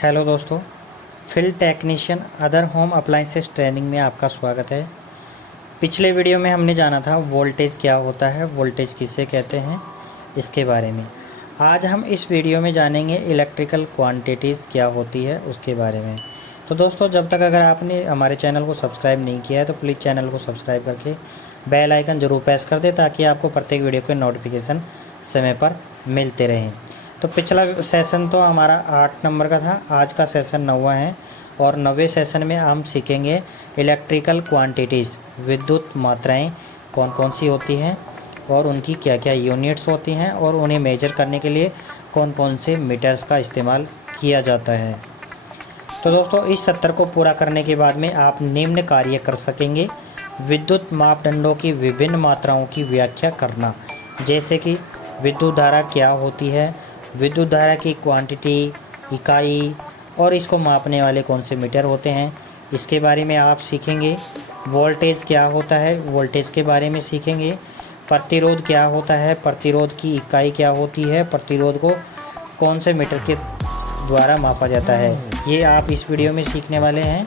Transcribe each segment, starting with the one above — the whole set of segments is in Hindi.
हेलो दोस्तों, field technician other home appliances training में आपका स्वागत है। पिछले वीडियो में हमने जाना था वोल्टेज क्या होता है, वोल्टेज किसे कहते हैं, इसके बारे में। आज हम इस वीडियो में जानेंगे इलेक्ट्रिकल क्वांटिटीज़ क्या होती है उसके बारे में। तो दोस्तों, जब तक अगर आपने हमारे चैनल को सब्सक्राइब नहीं किया है तो प्लीज़ चैनल को सब्सक्राइब करके बेल आइकन ज़रूर प्रेस कर दें ताकि आपको प्रत्येक वीडियो के नोटिफिकेशन समय पर मिलते रहें। तो पिछला सेशन तो हमारा 8 नंबर का था, आज का सेशन 9वां है और 9वें सेशन में हम सीखेंगे इलेक्ट्रिकल क्वांटिटीज़, विद्युत मात्राएं कौन कौन सी होती हैं और उनकी क्या क्या यूनिट्स होती हैं और उन्हें मेजर करने के लिए कौन कौन से मीटर्स का इस्तेमाल किया जाता है। तो दोस्तों, इस सत्र को पूरा करने के बाद में आप निम्न कार्य कर सकेंगे: विद्युत मापदंडों की विभिन्न मात्राओं की व्याख्या करना, जैसे कि विद्युत धारा क्या होती है, विद्युत धारा की क्वांटिटी, इकाई और इसको मापने वाले कौन से मीटर होते हैं, इसके बारे में आप सीखेंगे। वोल्टेज क्या होता है, वोल्टेज के बारे में सीखेंगे। प्रतिरोध क्या होता है, प्रतिरोध की इकाई क्या होती है, प्रतिरोध को कौन से मीटर के द्वारा मापा जाता है, ये आप इस वीडियो में सीखने वाले हैं।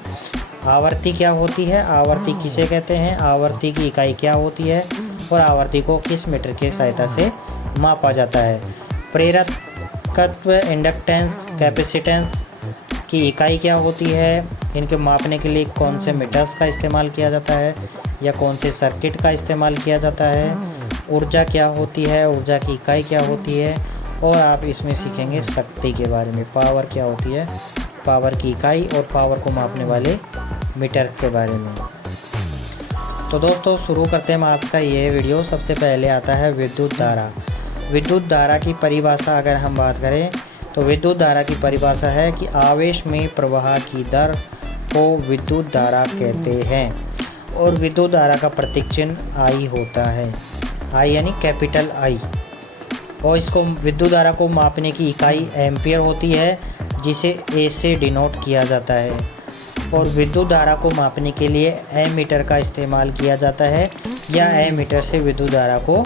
आवर्ती क्या होती है, आवर्ती किसे कहते हैं, आवर्ती की इकाई क्या होती है और आवर्ती को किस मीटर की सहायता से मापा जाता है। प्रेरकत्व, इंडक्टेंस, कैपेसिटेंस की इकाई क्या होती है, इनके मापने के लिए कौन से मीटर्स का इस्तेमाल किया जाता है या कौन से सर्किट का इस्तेमाल किया जाता है। ऊर्जा क्या होती है, ऊर्जा की इकाई क्या होती है और आप इसमें सीखेंगे शक्ति के बारे में। पावर क्या होती है, पावर की इकाई और पावर को मापने वाले मीटर के बारे में। तो दोस्तों, शुरू करते हैं हम आज का ये वीडियो। सबसे पहले आता है विद्युत धारा। विद्युत धारा की परिभाषा अगर हम बात करें तो विद्युत धारा की परिभाषा है कि आवेश में प्रवाह की दर को विद्युत धारा कहते हैं और विद्युत धारा का प्रतीक चिन्ह आई होता है, आई यानी कैपिटल आई। और इसको विद्युत धारा को मापने की इकाई एम्पियर होती है, जिसे ए से डिनोट किया जाता है। और विद्युत धारा को मापने के लिए एमीटर का इस्तेमाल किया जाता है या एमीटर से विद्युत धारा को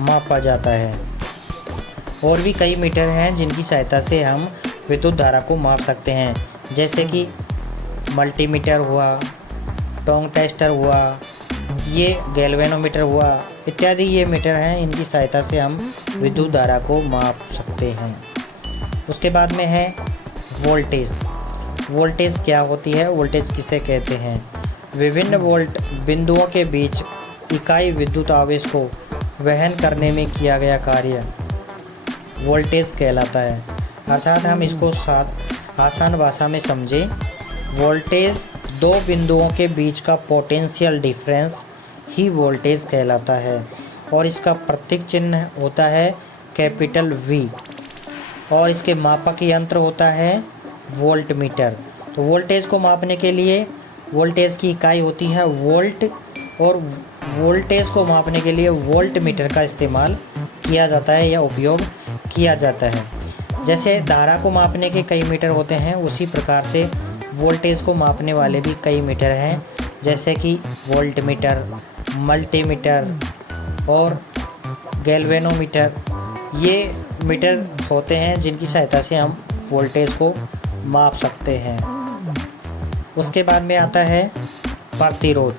मापा जाता है। और भी कई मीटर हैं जिनकी सहायता से हम विद्युत धारा को माप सकते हैं, जैसे कि मल्टीमीटर हुआ, टोंग टेस्टर हुआ, ये गैल्वेनोमीटर हुआ इत्यादि। ये मीटर हैं, इनकी सहायता से हम विद्युत धारा को माप सकते हैं। उसके बाद में है वोल्टेज। वोल्टेज क्या होती है, वोल्टेज किसे कहते हैं। विभिन्न वोल्ट बिंदुओं के बीच इकाई विद्युत आवेश को वहन करने में किया गया कार्य वोल्टेज कहलाता है। अर्थात हम इसको आसान भाषा में समझें, वोल्टेज दो बिंदुओं के बीच का पोटेंशियल डिफरेंस ही वोल्टेज कहलाता है और इसका प्रतीक चिन्ह होता है कैपिटल वी और इसके मापक यंत्र होता है वोल्ट मीटर। तो वोल्टेज को मापने के लिए वोल्टेज की इकाई होती है वोल्ट और वोल्टेज को मापने के लिए वोल्ट मीटर का इस्तेमाल किया जाता है या उपयोग किया जाता है। जैसे धारा को मापने के कई मीटर होते हैं, उसी प्रकार से वोल्टेज को मापने वाले भी कई मीटर हैं, जैसे कि वोल्ट मीटर, मल्टीमीटर और गैल्वेनोमीटर। ये मीटर होते हैं जिनकी सहायता से हम वोल्टेज को माप सकते हैं। उसके बाद में आता है प्रतिरोध।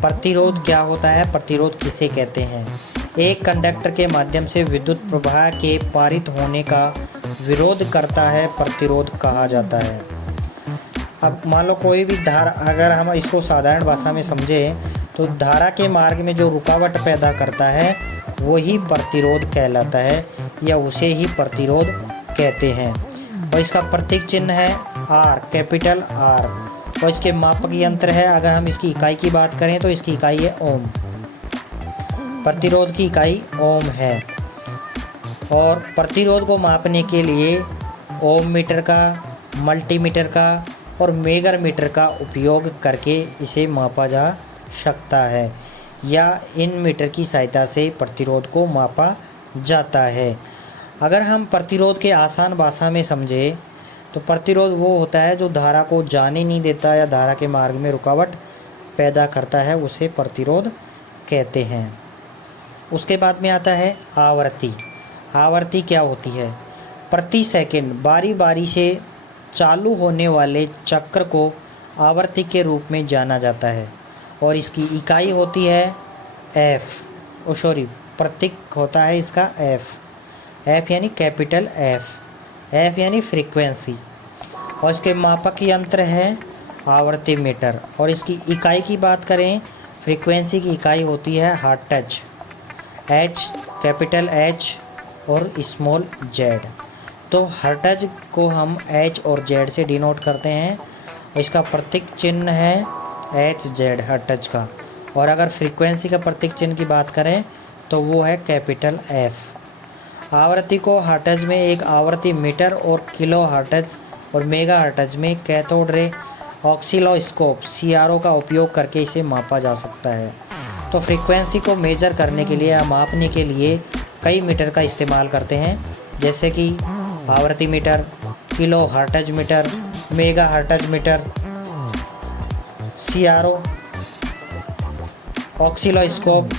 प्रतिरोध क्या होता है, प्रतिरोध किसे कहते हैं। एक कंडक्टर के माध्यम से विद्युत प्रवाह के पारित होने का विरोध करता है, प्रतिरोध कहा जाता है। अब मान लो कोई भी धारा, अगर हम इसको साधारण भाषा में समझें तो धारा के मार्ग में जो रुकावट पैदा करता है वही प्रतिरोध कहलाता है या उसे ही प्रतिरोध कहते हैं। और इसका प्रतीक चिन्ह है आर, कैपिटल आर। और इसके मापक यंत्र है, अगर हम इसकी इकाई की बात करें तो इसकी इकाई है ओम। प्रतिरोध की इकाई ओम है और प्रतिरोध को मापने के लिए ओम मीटर का, मल्टीमीटर का और मेगर मीटर का उपयोग करके इसे मापा जा सकता है या इन मीटर की सहायता से प्रतिरोध को मापा जाता है। अगर हम प्रतिरोध के आसान भाषा में समझें तो प्रतिरोध वो होता है जो धारा को जाने नहीं देता या धारा के मार्ग में रुकावट पैदा करता है, उसे प्रतिरोध कहते हैं। उसके बाद में आता है आवर्ती। आवर्ती क्या होती है, प्रति सेकंड बारी बारी से चालू होने वाले चक्र को आवर्ती के रूप में जाना जाता है और इसकी इकाई होती है प्रतीक होता है इसका एफ यानी कैपिटल एफ यानी फ्रीक्वेंसी, और इसके मापक यंत्र है आवर्ती मीटर। और इसकी इकाई की बात करें, फ्रीक्वेंसी की इकाई होती है हर्ट्ज, एच कैपिटल एच और स्मॉल जेड। तो हर्ट्ज को हम एच और जेड से डिनोट करते हैं, इसका प्रतीक चिन्ह है एच जेड हर्ट्ज का। और अगर फ्रीक्वेंसी का प्रतीक चिन्ह की बात करें तो वो है कैपिटल एफ। आवृत्ति को हर्ट्ज में एक आवृत्ति मीटर और किलो हर्ट्ज और मेगा हर्ट्ज में कैथोड रे ऑक्सिलोस्कोप CRO का उपयोग करके इसे मापा जा सकता है। तो फ्रीक्वेंसी को मेजर करने के लिए या मापने के लिए कई मीटर का इस्तेमाल करते हैं, जैसे कि आवृत्ति meter, kilohertz meter, megahertz meter, CRO, oscilloscope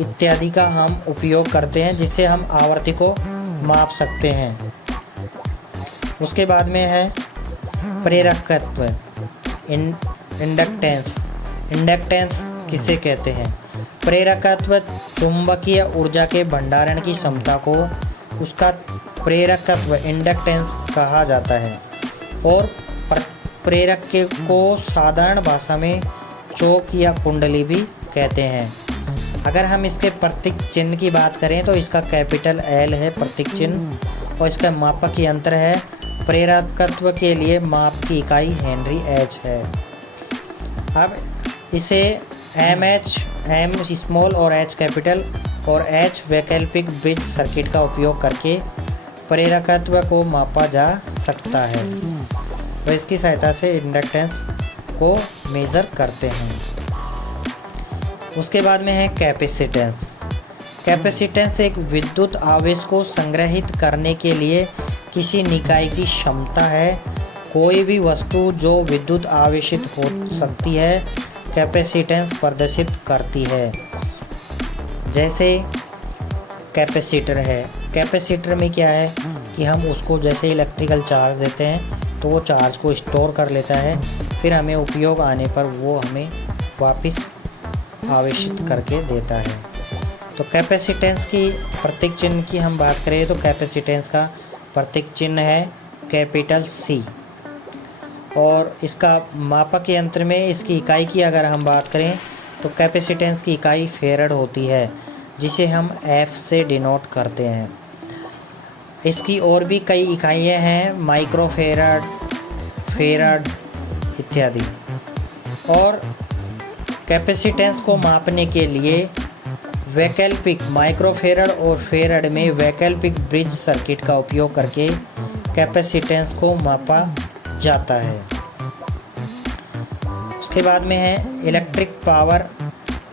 इत्यादि का हम उपयोग करते हैं, जिससे हम आवृत्ति को माप सकते हैं। उसके बाद में है प्रेरकत्व, इंडक्टेंस किसे कहते हैं? प्रेरकत्व चुंबकीय ऊर्जा के भंडारण की क्षमता को उसका प्रेरकत्व इंडक्टेंस कहा जाता है। और प्रेरक को साधारण भाषा में चोक या कुंडली भी कहते हैं। अगर हम इसके प्रतीक चिन्ह की बात करें तो इसका कैपिटल एल है प्रतीक चिन्ह, और इसका मापक यंत्र है। प्रेरकत्व के लिए माप की इकाई हेनरी एच है। अब इसे एम स्मॉल और एच कैपिटल और एच वैकल्पिक ब्रिज सर्किट का उपयोग करके प्रेरकत्व को मापा जा सकता है। तो इसकी सहायता से इंडक्टेंस को मेज़र करते हैं। उसके बाद में है कैपेसिटेंस। कैपेसिटेंस एक विद्युत आवेश को संग्रहित करने के लिए किसी निकाय की क्षमता है। कोई भी वस्तु जो विद्युत आवेशित हो सकती है कैपेसिटेंस प्रदर्शित करती है। जैसे कैपेसिटर है, कैपेसिटर में क्या है कि हम उसको जैसे इलेक्ट्रिकल चार्ज देते हैं तो वो चार्ज को स्टोर कर लेता है, फिर हमें उपयोग आने पर वो हमें वापस आवेशित करके देता है। तो कैपेसिटेंस की प्रतीक चिन्ह की हम बात करें तो कैपेसिटेंस का प्रतीक चिन्ह है कैपिटल C। और इसका मापक यंत्र में इसकी इकाई की अगर हम बात करें तो कैपेसिटेंस की इकाई फेरड होती है, जिसे हम F से डिनोट करते हैं। इसकी और भी कई इकाइयाँ हैं, माइक्रोफेरड, फेरड इत्यादि। और कैपेसिटेंस को मापने के लिए वैकल्पिक माइक्रोफेरड और फेरड में वैकल्पिक ब्रिज सर्किट का उपयोग करके कैपेसिटेंस को मापा जाता है। उसके बाद में है इलेक्ट्रिक पावर।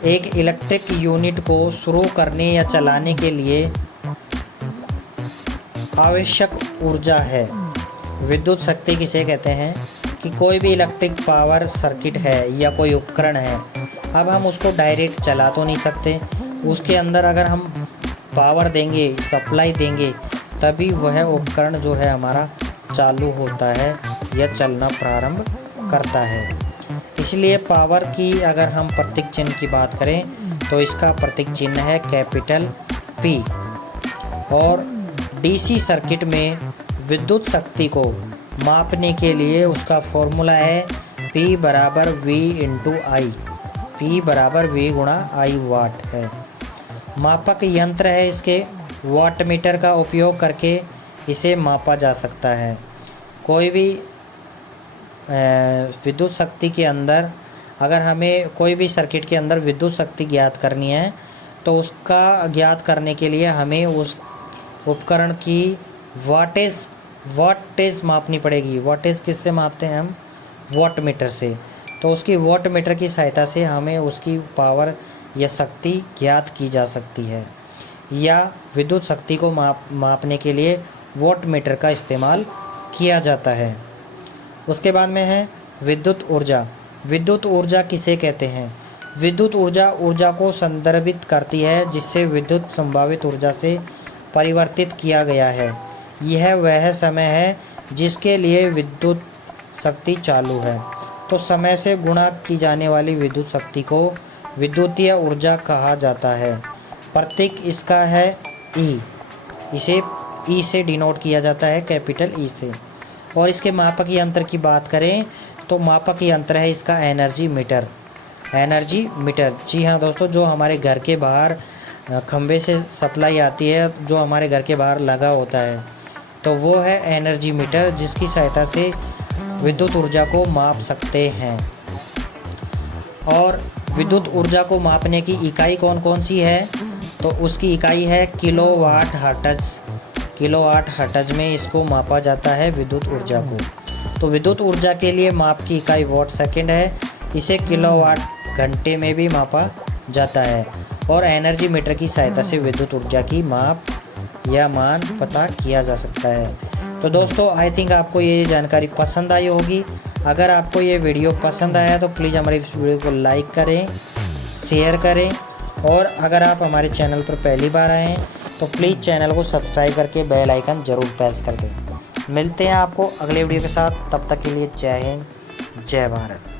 एक इलेक्ट्रिक यूनिट को शुरू करने या चलाने के लिए आवश्यक ऊर्जा है। विद्युत शक्ति किसे कहते हैं कि कोई भी इलेक्ट्रिक पावर सर्किट है या कोई उपकरण है, अब हम उसको डायरेक्ट चला तो नहीं सकते, उसके अंदर अगर हम पावर देंगे, सप्लाई देंगे, तभी वह उपकरण जो है हमारा चालू होता है या चलना प्रारंभ करता है। इसलिए पावर की अगर हम प्रतीक चिन्ह की बात करें तो इसका प्रतीक चिन्ह है कैपिटल P। और DC सर्किट में विद्युत शक्ति को मापने के लिए उसका फॉर्मूला है P बराबर V इंटू आई। P बराबर V गुणा I वाट है। मापक यंत्र है इसके वाट मीटर का उपयोग करके इसे मापा जा सकता है। कोई भी विद्युत शक्ति के अंदर अगर हमें कोई भी सर्किट के अंदर विद्युत शक्ति ज्ञात करनी है तो उसका ज्ञात करने के लिए हमें उस उपकरण की वाटेज मापनी पड़ेगी। वाटेज किससे मापते हैं हम? वाट मीटर से। तो उसकी वाट मीटर की सहायता से हमें उसकी पावर या शक्ति ज्ञात की जा सकती है, या विद्युत शक्ति को मापने के लिए वाट मीटर का इस्तेमाल किया जाता है। उसके बाद में है विद्युत ऊर्जा। विद्युत ऊर्जा किसे कहते हैं? विद्युत ऊर्जा को संदर्भित करती है जिससे विद्युत संभावित ऊर्जा से परिवर्तित किया गया है। यह वह समय है जिसके लिए विद्युत शक्ति चालू है। तो समय से गुणा की जाने वाली विद्युत शक्ति को विद्युतीय ऊर्जा कहा जाता है। प्रतीक इसका है ई, इसे ई से डिनोट किया जाता है, कैपिटल ई से। और इसके मापक यंत्र की बात करें तो मापक यंत्र है इसका एनर्जी मीटर। एनर्जी मीटर, जी हाँ दोस्तों, जो हमारे घर के बाहर खंभे से सप्लाई आती है, जो हमारे घर के बाहर लगा होता है, तो वो है एनर्जी मीटर, जिसकी सहायता से विद्युत ऊर्जा को माप सकते हैं। और विद्युत ऊर्जा को मापने की इकाई कौन कौन सी है, तो उसकी इकाई है किलोवाट हर्ट्ज। किलोवाट हर्ट्ज में इसको मापा जाता है विद्युत ऊर्जा को। तो विद्युत ऊर्जा के लिए माप की इकाई वॉट सेकंड है, इसे किलोवाट घंटे में भी मापा जाता है। और एनर्जी मीटर की सहायता से विद्युत ऊर्जा की माप या मान पता किया जा सकता है। तो दोस्तों आई थिंक आपको ये जानकारी पसंद आई होगी। अगर आपको ये वीडियो पसंद आया तो प्लीज़ हमारे इस वीडियो को लाइक करें, शेयर करें, और अगर आप हमारे चैनल पर पहली बार आए हैं तो प्लीज़ चैनल को सब्सक्राइब करके बेल आइकन ज़रूर प्रेस कर दें। मिलते हैं आपको अगले वीडियो के साथ, तब तक के लिए जय हिंद, जय भारत।